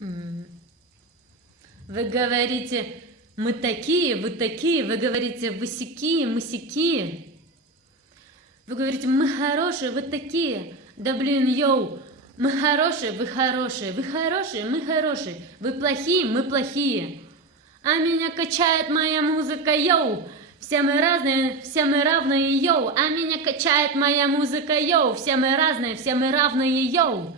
М. Вы говорите, мы такие, вы такие, вы говорите, вы сякие, мы сякие. Вы говорите, мы хорошие, вы такие. Да блин, йоу, мы хорошие, вы хорошие, вы хорошие, мы хорошие, вы плохие, мы плохие. А меня качает моя музыка, йоу. Все мы разные, все мы равные, йоу. А меня качает моя музыка, йоу. Все мы разные, все мы равные, йоу.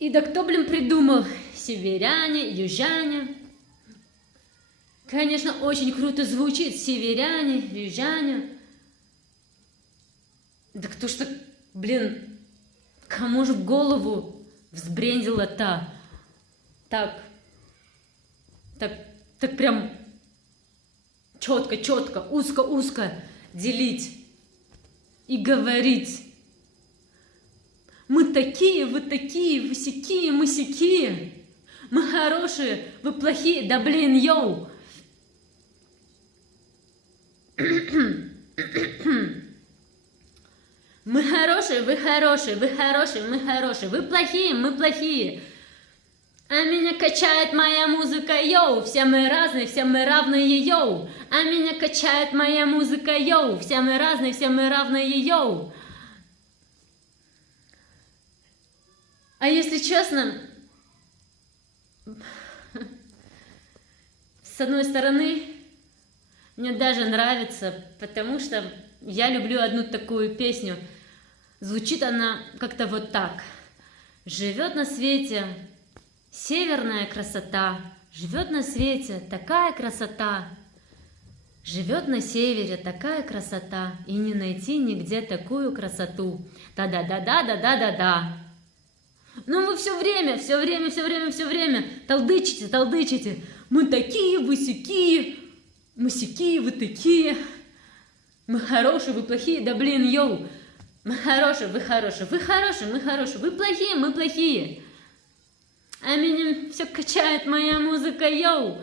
И да кто, блин, придумал? Северяне, южане. Конечно, очень круто звучит. Северяне, южане. Да кто ж так, блин, кому же в голову взбрендила-то? Так прям четко, узко делить и говорить. Мы такие, вы сякие, мы сякие. Мы хорошие, вы плохие, да блин, йоу. Мы хорошие, вы хорошие, вы хорошие, мы хорошие, вы плохие, мы плохие. А меня качает моя музыка, йоу. Все мы разные, все мы равные, йоу. А меня качает моя музыка, йоу. Все мы разные, все мы равные, йоу. А если честно, с одной стороны, мне даже нравится, потому что я люблю одну такую песню. Звучит она как-то вот так. Живет на свете северная красота, живет на свете такая красота. Живет на севере такая красота, и не найти нигде такую красоту. Та-да-да-да-да-да-да-да. Ну вы все время толдычите. Мы такие, вы сякие, мы сякие, вы такие. Мы хорошие, вы плохие, да блин, йоу. Мы хорошие, вы хорошие, вы хорошие, мы хорошие, вы плохие, мы плохие. А меня все качает моя музыка, йоу.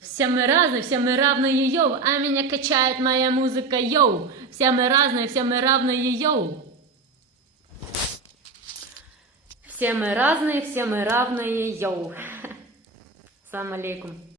Все мы разные, все мы равные, йоу. А меня качает моя музыка, йоу. Все мы разные, все мы равные, йоу. Все мы разные, все мы равные, йоу. Салам алейкум.